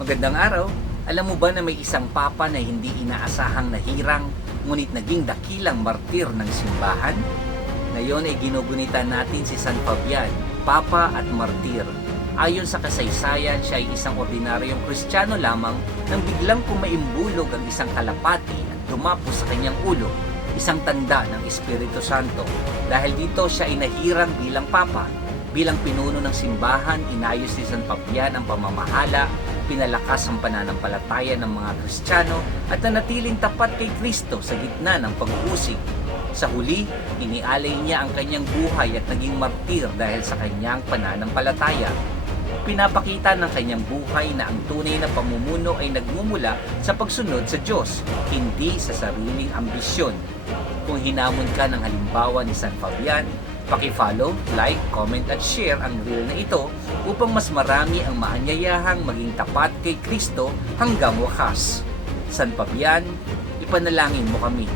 Magandang araw. Alam mo ba na may isang papa na hindi inaasahang nahirang, ngunit naging dakilang martir ng simbahan? Ngayon ay ginugunitan natin si San Fabian, papa at martir. Ayon sa kasaysayan, siya ay isang ordinaryong Kristiyano lamang nang biglang pumaimbulog ang isang kalapati at dumapo sa kanyang ulo, isang tanda ng Espiritu Santo. Dahil dito siya ay nahirang bilang papa. Bilang pinuno ng simbahan, inayos ni San Fabian ang pamamahala, pinalakas ang pananampalataya ng mga Kristiyano at nanatiling tapat kay Kristo sa gitna ng pag-uusig. Sa huli, inialay niya ang kanyang buhay at naging martir dahil sa kanyang pananampalataya. Pinapakita ng kanyang buhay na ang tunay na pamumuno ay nagmumula sa pagsunod sa Diyos, hindi sa sariling ambisyon. Kung hinamon ka ng halimbawa ni San Fabian, paki-follow, like, comment at share ang reel na ito upang mas marami ang maanyayahang maging tapat kay Kristo hanggang wakas. San Fabian, ipanalangin mo kami.